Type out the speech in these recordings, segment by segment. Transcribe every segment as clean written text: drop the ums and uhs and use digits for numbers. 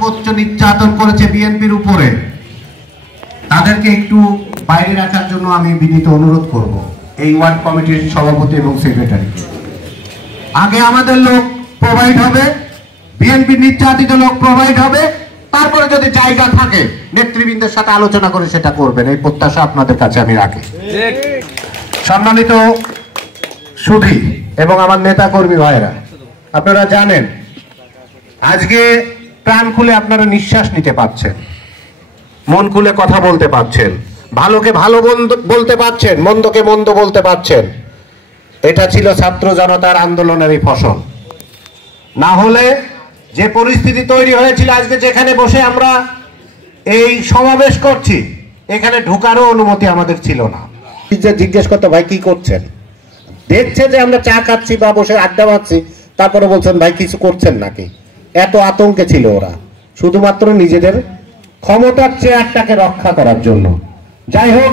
সর্বোচ্চ নির্যাতন করেছে বিএনপির উপরে, তাদেরকে একটু বাইরে রাখার জন্য আমি বিনীত অনুরোধ করব এই ওয়ার্ড কমিটির সভাপতি এবং সেক্রেটারিকে। আগে আমাদের লোক প্রোভাইড হবে, বিএনপি নির্যাতিত লোক প্রোভাইড হবে, তারপরে যদি জায়গা থাকে নেতৃবৃন্দের সাথে আলোচনা করে সেটা করবেন, এই প্রত্যাশা আপনাদের কাছে আমি রাখি। সম্মানিত সুধী এবং আমার নেতা কর্মী ভাইরা, আপনারা জানেন আজকে প্রাণ খুলে আপনারা নিঃশ্বাস নিতে পারছেন, মন খুলে কথা বলতে পারছেন, ভালোকে ভালো বলতে পারছেন, মন্দকে মন্দ বলতে পারছেন। এটা ছিল ছাত্র জনতার আন্দোলনেরই ফসল। না হলে যে পরিস্থিতি তৈরি হয়েছিল, আজকে যেখানে বসে আমরা এই সমাবেশ করছি, এখানে ঢোকারও অনুমতি আমাদের ছিল না। জিজ্ঞেস করতে ভাই কি করছেন, দেখছে যে আমরা চা খাচ্ছি বা বসে আড্ডা মারছি, তারপরে বলছেন ভাই কিছু করছেন নাকি। এত আতঙ্কে ছিল ওরা, শুধুমাত্র নিজেদের ক্ষমতার চেয়ারটাকে রক্ষা করার জন্য। যাই হোক,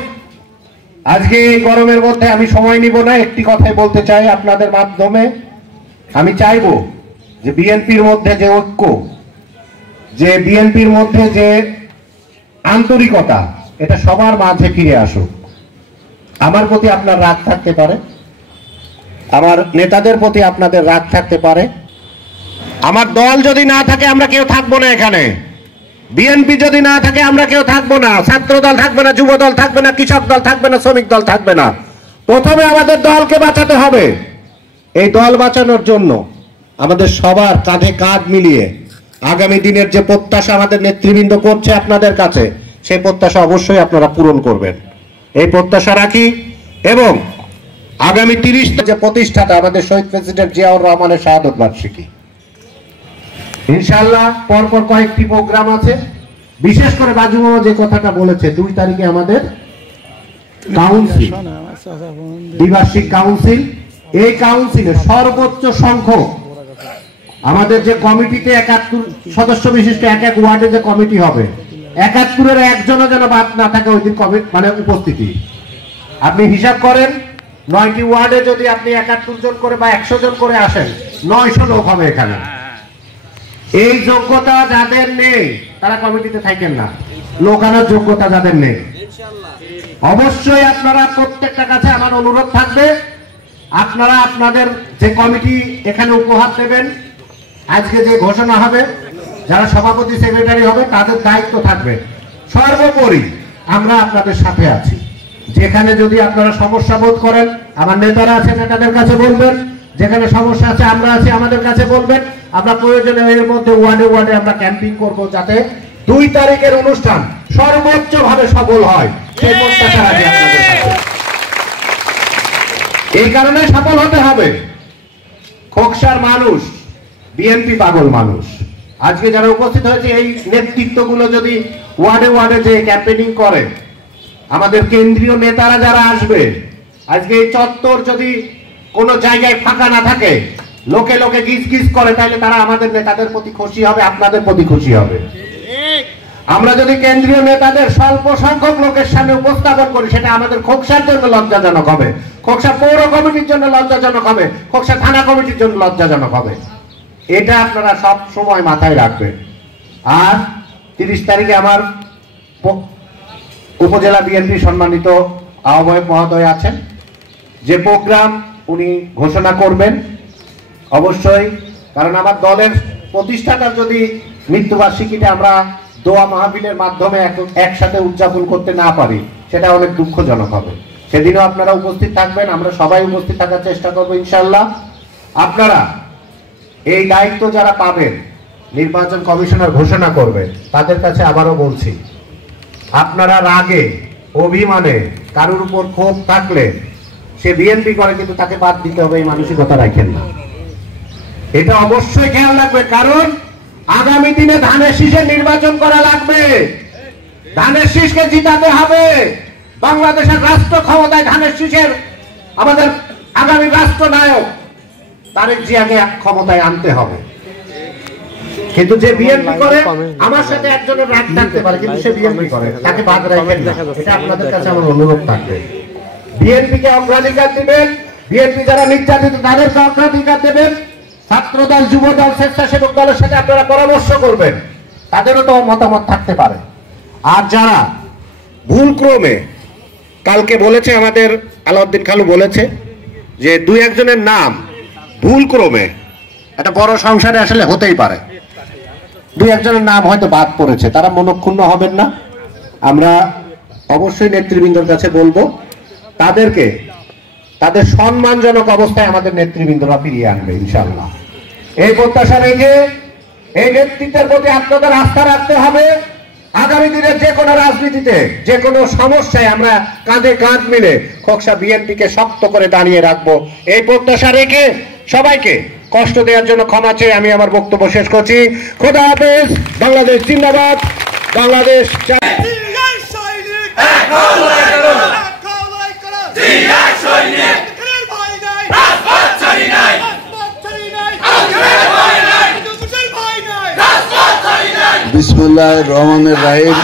আজকে এই গরমের মধ্যে আমি সময় নিব না, একটি কথাই বলতে চাই আপনাদের মাধ্যমে। আমি চাইবো যে বিএনপির মধ্যে যে ঐক্য, যে বিএনপির মধ্যে যে আন্তরিকতা, এটা সবার মাঝে ফিরে আসুক। আমার প্রতি আপনার রাগ থাকতে পারে, আমার নেতাদের প্রতি আপনাদের রাগ থাকতে পারে, আমার দল যদি না থাকে আমরা কেউ থাকবো না এখানে, বিএনপি যদি না থাকে আমরা কেউ থাকবো না, ছাত্র দল থাকবে না, যুব দল থাকবে না, কৃষক দল থাকবে না, শ্রমিক দল থাকবে না। প্রথমে আমাদের দলকে বাঁচাতে হবে। এই দল বাঁচানোর জন্য আমাদের সবার কাঁধে কাঁধ মিলিয়ে আগামী দিনের যে প্রত্যাশা আমাদের নেতৃবৃন্দ করছে আপনাদের কাছে, সেই প্রত্যাশা অবশ্যই আপনারা পূরণ করবেন, এই প্রত্যাশা রাখি। এবং আগামী 30 যে প্রতিষ্ঠাতা আমাদের শহীদ প্রেসিডেন্ট জিয়াউর রহমানের শাহাদত বার্ষিকী, ইনশাআল্লাহ পরপর কয়েকটি প্রোগ্রাম আছে। বিশেষ করে বাজু মামা যে কথাটা বলেছে, 2 তারিখে আমাদের কাউন্সিল, দ্বিবার্ষিক কাউন্সিল। এই কাউন্সিলে সর্বোচ্চ সংখ্যক আমাদের যে কমিটিতে 71 সদস্য বিশিষ্ট এক এক ওয়ার্ডে যে কমিটি হবে, 71-এর একজনও যেন বাদ না থাকে ওই দিন মানে উপস্থিতি। আপনি হিসাব করেন, 9টি ওয়ার্ডে যদি আপনি 71 জন করে বা 100 জন করে আসেন, 900 লোক হবে এখানে। এই যোগ্যতা যাদের নেই তারা কমিটিতে থাকেন না, লোক আনার যোগ্যতা যাদের নেই। অবশ্যই আপনারা প্রত্যেকটা কাছে আমার অনুরোধ থাকবে, আপনারা আপনাদের যে কমিটি এখানে উপহার দেবেন, আজকে যে ঘোষণা হবে, যারা সভাপতি সেক্রেটারি হবে তাদের দায়িত্ব থাকবে। সর্বোপরি আমরা আপনাদের সাথে আছি। যেখানে যদি আপনারা সমস্যা বোধ করেন, আমার নেতারা আছে, নেতাদের কাছে বলবেন। যেখানে সমস্যা আছে আমরা আছি, আমাদের কাছে বলবেন। আমরা প্রয়োজনে এর মধ্যে ওয়ার্ডে ওয়ার্ডে আমরা ক্যাম্পিং করব, যাতে 2 তারিখের অনুষ্ঠান সর্বোচ্চ ভাবে সফল হয়, সেই প্রত্যাশা রাখি আপনাদের কাছে। এই কারণে সফল হতে হবে। খোকসার মানুষ বিএনপি পাগল মানুষ। আজকে যারা উপস্থিত হয়েছে, এই নেতৃত্বগুলো যদি ওয়ার্ডে ওয়ার্ডে যে ক্যাম্পেইনিং করে, আমাদের কেন্দ্রীয় নেতারা যারা আসবে, আজকে এই চত্বর যদি কোনো জায়গায় ফাঁকা না থাকে, লোকে লোকে গিজ গিজ করে, তাহলে তারা আমাদের নেতাদের প্রতি খুশি হবে, আপনাদের প্রতি খুশি হবে। আমরা যদি কেন্দ্রীয় নেতাদের স্বল্প সংখ্যক লোকের সামনে উপস্থাপন করি, সেটা আমাদের খোকসার জন্য লজ্জাজনক হবে, খোকসা পৌর কমিটির জন্য লজ্জাজনক হবে, খোকসা থানা কমিটির জন্য লজ্জাজনক হবে। এটা আপনারা সব সময় মাথায় রাখবেন। আর 30 তারিখে আমার উপজেলা বিএনপি সম্মানিত আহ্বায়ক মহোদয় আছেন, যে প্রোগ্রাম উনি ঘোষণা করবেন অবশ্যই। কারণ আমার দলের প্রতিষ্ঠাতার যদি মৃত্যুবার্ষিকীটা আমরা দোয়া মাহফিলের মাধ্যমে একসাথে উদযাপন করতে না পারি, সেটা অনেক দুঃখজনক হবে। সেদিনও আপনারা উপস্থিত থাকবেন, আমরা সবাই উপস্থিত থাকার চেষ্টা করবো ইনশাআল্লাহ। আপনারা এই দায়িত্ব যারা পাবেন, নির্বাচন কমিশনার ঘোষণা করবে, তাদের কাছে আবারও বলছি, আপনারা রাগে অভিমানে কারোর উপর ক্ষোভ থাকলে, সে বিএনপি করে কিন্তু তাকে বাদ দিতে হবে, এই মানসিকতা রাখেন না। এটা অবশ্যই খেয়াল রাখবে, কারণ আগামী দিনে ধানের শীষের নির্বাচন করা লাগবে, ধানের শীষকে জিতাতে হবে। বাংলাদেশের রাষ্ট্র ক্ষমতায় ধানের শীষের আমাদের আগামী রাষ্ট্রনায়ক তারেক জিয়াকে ক্ষমতায় আনতে হবে। কিন্তু যে বিএনপি করে, আমার সাথে একজনের রাগ থাকতে পারে, কিন্তু সে বিএনপি করে, তাকে বাদ রাখেন না, এটা আপনাদের কাছে আমার অনুরোধ থাকবে। বিএনপিকে অগ্রাধিকার দিবেন, বিএনপি যারা নির্যাতিত তাদেরকে অগ্রাধিকার দেবেন। ছাত্র দল, যুব দল, স্বেচ্ছাসেবক দলের সাথে আপনারা পরামর্শ করবেন, তাদেরও তো মতামত থাকতে পারে। আর যারা ভুলক্রমে, কালকে বলেছে আমাদের আলাউদ্দিন খালু বলেছে যে দুই একজনের নাম ভুলক্রমে, একটা বড় সংসারে আসলে হতেই পারে, দুই একজনের নাম হয়তো বাদ পড়েছে, তারা মনক্ষুণ্ণ হবেন না। আমরা অবশ্যই নেতৃবৃন্দর কাছে বলবো তাদেরকে তাদের সম্মানজনক অবস্থায় আমাদের নেতৃবৃন্দরা ফিরিয়ে আনবে ইনশাআল্লাহ। এই প্রত্যাশা রেখে এই নেতৃত্বের প্রতি আপনাদের আস্থা রাখতে হবে। আগামী দিনের যে কোনো রাজনীতিতে, যে কোনো সমস্যায় আমরা কাঁধে কাঁধ মিলে খোকসা বিএনপিকে শক্ত করে দাঁড়িয়ে রাখবো, এই প্রত্যাশা রেখে সবাইকে কষ্ট দেওয়ার জন্য ক্ষমা চেয়ে আমি আমার বক্তব্য শেষ করছি। খোদা হাফেজ। বাংলাদেশ জিন্দাবাদ। বাংলাদেশ বিসমিল্লাহির রহমানির রহিম।